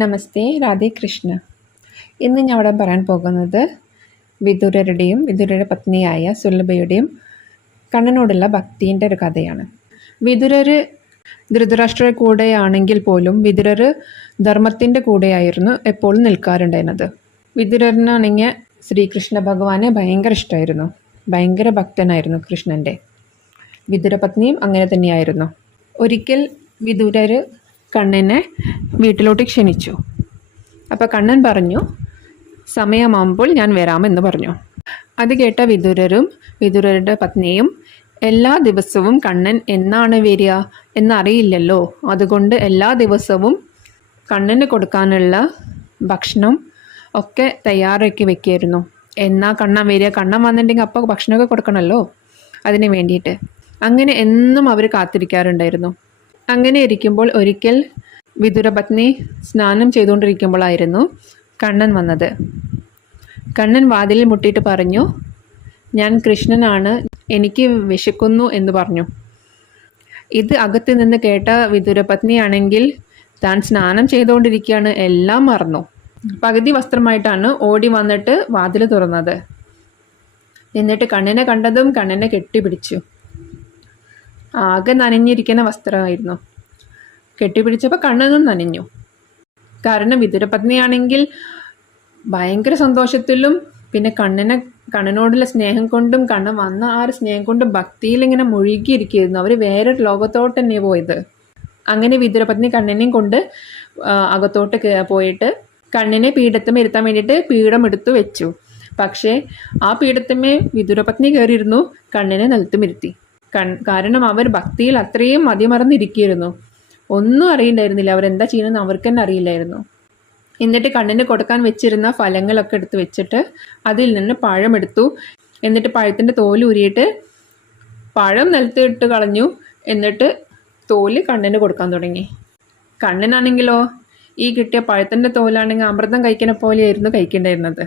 നമസ്തേ, രാധേ കൃഷ്ണ. ഇന്ന് ഞാൻ ഇവിടെ പറയാൻ പോകുന്നത് വിദുരരുടെയും വിദുരരുടെ പത്നിയായ സുലഭയുടെയും കണ്ണനോടുള്ള ഭക്തിൻ്റെ ഒരു കഥയാണ്. വിദുരർ ധൃതരാഷ്ട്രയുടെ കൂടെയാണെങ്കിൽ പോലും വിദുരർ ധർമ്മത്തിൻ്റെ കൂടെയായിരുന്നു എപ്പോഴും നിൽക്കാറുണ്ടായിരുന്നത്. വിദുരനാണെങ്കിൽ ശ്രീകൃഷ്ണ ഭഗവാനെ ഭയങ്കര ഇഷ്ടമായിരുന്നു, ഭയങ്കര ഭക്തനായിരുന്നു കൃഷ്ണൻ്റെ. വിദുരപത്നിയും അങ്ങനെ തന്നെയായിരുന്നു. ഒരിക്കൽ വിദുരർ കണ്ണനെ വീട്ടിലോട്ട് ക്ഷണിച്ചു. അപ്പോൾ കണ്ണൻ പറഞ്ഞു, സമയമാകുമ്പോൾ ഞാൻ വരാമെന്ന് പറഞ്ഞു. അത് കേട്ട വിദുരരും വിദുരരുടെ പത്നിയും എല്ലാ ദിവസവും കണ്ണൻ എന്നാണ് വരിക എന്നറിയില്ലല്ലോ, അതുകൊണ്ട് എല്ലാ ദിവസവും കണ്ണന് കൊടുക്കാനുള്ള ഭക്ഷണം ഒക്കെ തയ്യാറാക്കി വെക്കായിരുന്നു. എന്നാ കണ്ണൻ വരിക, കണ്ണൻ വന്നിട്ടുണ്ടെങ്കിൽ അപ്പോൾ ഭക്ഷണമൊക്കെ കൊടുക്കണമല്ലോ, അതിന് വേണ്ടിയിട്ട്. അങ്ങനെ എന്നും അവർ കാത്തിരിക്കാറുണ്ടായിരുന്നു. അങ്ങനെ ഇരിക്കുമ്പോൾ ഒരിക്കൽ വിദുരപത്നി സ്നാനം ചെയ്തുകൊണ്ടിരിക്കുമ്പോഴായിരുന്നു കണ്ണൻ വന്നത്. കണ്ണൻ വാതിലിൽ മുട്ടിയിട്ട് പറഞ്ഞു, ഞാൻ കൃഷ്ണനാണ്, എനിക്ക് വിശക്കുന്നു എന്ന് പറഞ്ഞു. ഇത് അകത്ത് നിന്ന് കേട്ട വിദുരപത്നിയാണെങ്കിൽ താൻ സ്നാനം ചെയ്തുകൊണ്ടിരിക്കുകയാണ്, എല്ലാം മറന്നു. പകുതി വസ്ത്രമായിട്ടാണ് ഓടി വന്നിട്ട് വാതിൽ തുറന്നത്. എന്നിട്ട് കണ്ണനെ കണ്ടതും കണ്ണനെ കെട്ടിപ്പിടിച്ചു. ആകെ നനഞ്ഞിരിക്കുന്ന വസ്ത്രമായിരുന്നു. കെട്ടിപ്പിടിച്ചപ്പോൾ കണ്ണനും നനഞ്ഞു. കാരണം വിദുരപത്നിയാണെങ്കിൽ ഭയങ്കര സന്തോഷത്തിലും പിന്നെ കണ്ണനോടുള്ള സ്നേഹം കൊണ്ടും കണ്ണൻ വന്ന ആ ഒരു സ്നേഹം കൊണ്ടും ഭക്തിയിൽ ഇങ്ങനെ മുഴുകിയിരിക്കുന്നു. അവർ വേറൊരു ലോകത്തോട്ട് തന്നെ പോയത്. അങ്ങനെ വിദുരപത്നി കണ്ണനെയും കൊണ്ട് അകത്തോട്ട് പോയിട്ട് കണ്ണനെ പീഠത്തമ്മ ഇരുത്താൻ വേണ്ടിയിട്ട് പീഠം എടുത്തു വെച്ചു. പക്ഷേ ആ പീഠത്തമ്മേ വിദുരപത്നി കയറിയിരുന്നു, കണ്ണനെ നിലത്തും ഇരുത്തി. കാരണം അവർ ഭക്തിയിൽ അത്രയും മതിമറന്നിരിക്കുകയായിരുന്നു. ഒന്നും അറിയണ്ടായിരുന്നില്ല, അവരെന്താ ചെയ്യണമെന്ന് അവർക്ക് തന്നെ അറിയില്ലായിരുന്നു. എന്നിട്ട് കണ്ണിന് കൊടുക്കാൻ വെച്ചിരുന്ന ഫലങ്ങളൊക്കെ എടുത്ത് വെച്ചിട്ട് അതിൽ നിന്ന് പഴം എടുത്തു. എന്നിട്ട് പഴത്തിൻ്റെ തോല് ഊരിയിട്ട് പഴം നിലത്തിട്ട് കളഞ്ഞു. എന്നിട്ട് തോല് കണ്ണിന് കൊടുക്കാൻ തുടങ്ങി. കണ്ണനാണെങ്കിലോ ഈ കിട്ടിയ പഴത്തിൻ്റെ തോലാണെങ്കിൽ അമൃതം കഴിക്കുന്ന പോലെയായിരുന്നു കഴിക്കേണ്ടിയിരുന്നത്.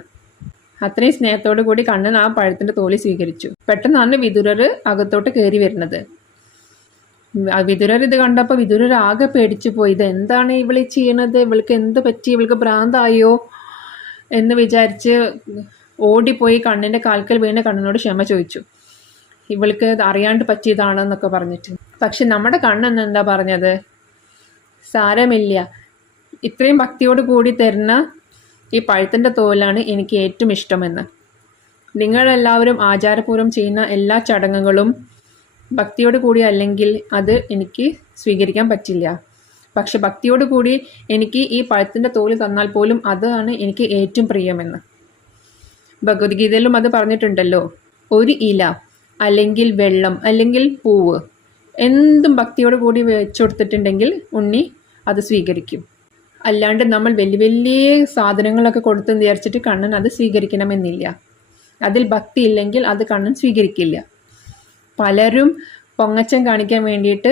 അത്രയും സ്നേഹത്തോടു കൂടി കണ്ണൻ ആ പഴത്തിൻ്റെ തോല് സ്വീകരിച്ചു. പെട്ടെന്നാണ് വിദുരർ അകത്തോട്ട് കയറി വരുന്നത്. വിദുരർ ഇത് കണ്ടപ്പോൾ വിദുരർ ആകെ പേടിച്ചു പോയി. ഇത് എന്താണ് ഇവളി ചെയ്യണത്, ഇവൾക്ക് എന്ത് പറ്റി, ഇവൾക്ക് ഭ്രാന്തായോ എന്ന് വിചാരിച്ച് ഓടിപ്പോയി കണ്ണിൻ്റെ കാൽക്കൽ വീണ് കണ്ണനോട് ക്ഷമ ചോദിച്ചു. ഇവൾക്ക് അറിയാണ്ട് പറ്റിയതാണെന്നൊക്കെ പറഞ്ഞിട്ട്. പക്ഷെ നമ്മുടെ കണ്ണൻ എന്താ പറഞ്ഞത്, സാരമില്ല, ഇത്രയും ഭക്തിയോട് കൂടി തരുന്ന ഈ പഴത്തിൻ്റെ തോലാണ് എനിക്ക് ഏറ്റവും ഇഷ്ടമെന്ന്. നിങ്ങളെല്ലാവരും ആചാരപൂർവ്വം ചെയ്യുന്ന എല്ലാ ചടങ്ങുകളും ഭക്തിയോട് കൂടി അല്ലെങ്കിൽ അത് എനിക്ക് സ്വീകരിക്കാൻ പറ്റില്ല. പക്ഷെ ഭക്തിയോട് കൂടി എനിക്ക് ഈ പഴത്തിൻ്റെ തോല് തന്നാൽ പോലും അതാണ് എനിക്ക് ഏറ്റവും പ്രിയമെന്ന്. ഭഗവത്ഗീതയിലും അത് പറഞ്ഞിട്ടുണ്ടല്ലോ. ഒരു ഇല അല്ലെങ്കിൽ വെള്ളം അല്ലെങ്കിൽ പൂവ് എന്തും ഭക്തിയോട് കൂടി വെച്ചു കൊടുത്തിട്ടുണ്ടെങ്കിൽ ഉണ്ണി അത് സ്വീകരിക്കും. അല്ലാണ്ട് നമ്മൾ വലിയ വലിയ സാധനങ്ങളൊക്കെ കൊടുത്ത് വിചാരിച്ചിട്ട് കണ്ണൻ അത് സ്വീകരിക്കണമെന്നില്ല. അതിൽ ഭക്തി ഇല്ലെങ്കിൽ അത് കണ്ണൻ സ്വീകരിക്കില്ല. പലരും പൊങ്ങച്ചം കാണിക്കാൻ വേണ്ടിയിട്ട്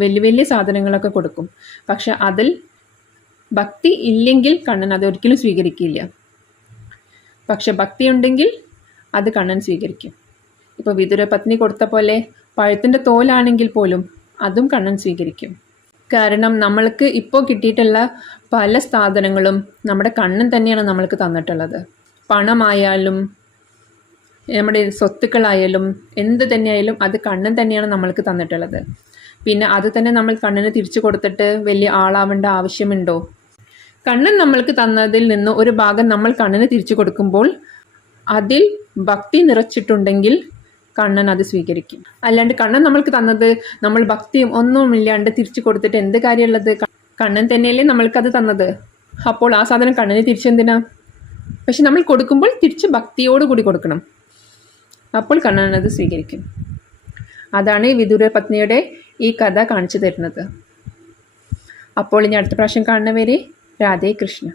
വലിയ വലിയ സാധനങ്ങളൊക്കെ കൊടുക്കും. പക്ഷെ അതിൽ ഭക്തി ഇല്ലെങ്കിൽ കണ്ണൻ അത് ഒരിക്കലും സ്വീകരിക്കില്ല. പക്ഷെ ഭക്തി ഉണ്ടെങ്കിൽ അത് കണ്ണൻ സ്വീകരിക്കും. ഇപ്പോൾ വിദുരപത്നി കൊടുത്ത പോലെ പഴത്തിൻ്റെ തോലാണെങ്കിൽ പോലും അതും കണ്ണൻ സ്വീകരിക്കും. കാരണം നമ്മൾക്ക് ഇപ്പോൾ കിട്ടിയിട്ടുള്ള പല സാധനങ്ങളും നമ്മുടെ കണ്ണൻ തന്നെയാണ് നമ്മൾക്ക് തന്നിട്ടുള്ളത്. പണമായാലും നമ്മുടെ സ്വത്തുക്കളായാലും എന്ത് തന്നെയായാലും അത് കണ്ണൻ തന്നെയാണ് നമ്മൾക്ക് തന്നിട്ടുള്ളത്. പിന്നെ അത് തന്നെ നമ്മൾ കണ്ണന് തിരിച്ചു കൊടുത്തിട്ട് വലിയ ആളാവേണ്ട ആവശ്യമുണ്ടോ? കണ്ണൻ നമ്മൾക്ക് തന്നതിൽ നിന്ന് ഒരു ഭാഗം നമ്മൾ കണ്ണന് തിരിച്ചു കൊടുക്കുമ്പോൾ അതിൽ ഭക്തി നിറച്ചിട്ടുണ്ടെങ്കിൽ കണ്ണൻ അത് സ്വീകരിക്കും. അല്ലാണ്ട് കണ്ണൻ നമ്മൾക്ക് തന്നത് നമ്മൾ ഭക്തിയും ഒന്നുമില്ലാണ്ട് തിരിച്ചു കൊടുത്തിട്ട് എന്ത് കാര്യമുള്ളത്? കണ്ണൻ തന്നെയല്ലേ നമ്മൾക്കത് തന്നത്. അപ്പോൾ ആ സാധനം കണ്ണന് തിരിച്ചെന്തിനാ? പക്ഷെ നമ്മൾ കൊടുക്കുമ്പോൾ തിരിച്ച് ഭക്തിയോടുകൂടി കൊടുക്കണം. അപ്പോൾ കണ്ണൻ അത് സ്വീകരിക്കും. അതാണ് ഈ വിദുരപത്നിയുടെ ഈ കഥ കാണിച്ചു തരുന്നത്. അപ്പോൾ ഇനി അടുത്ത പ്രാവശ്യം കാണുന്നവരെ രാധേ കൃഷ്ണ.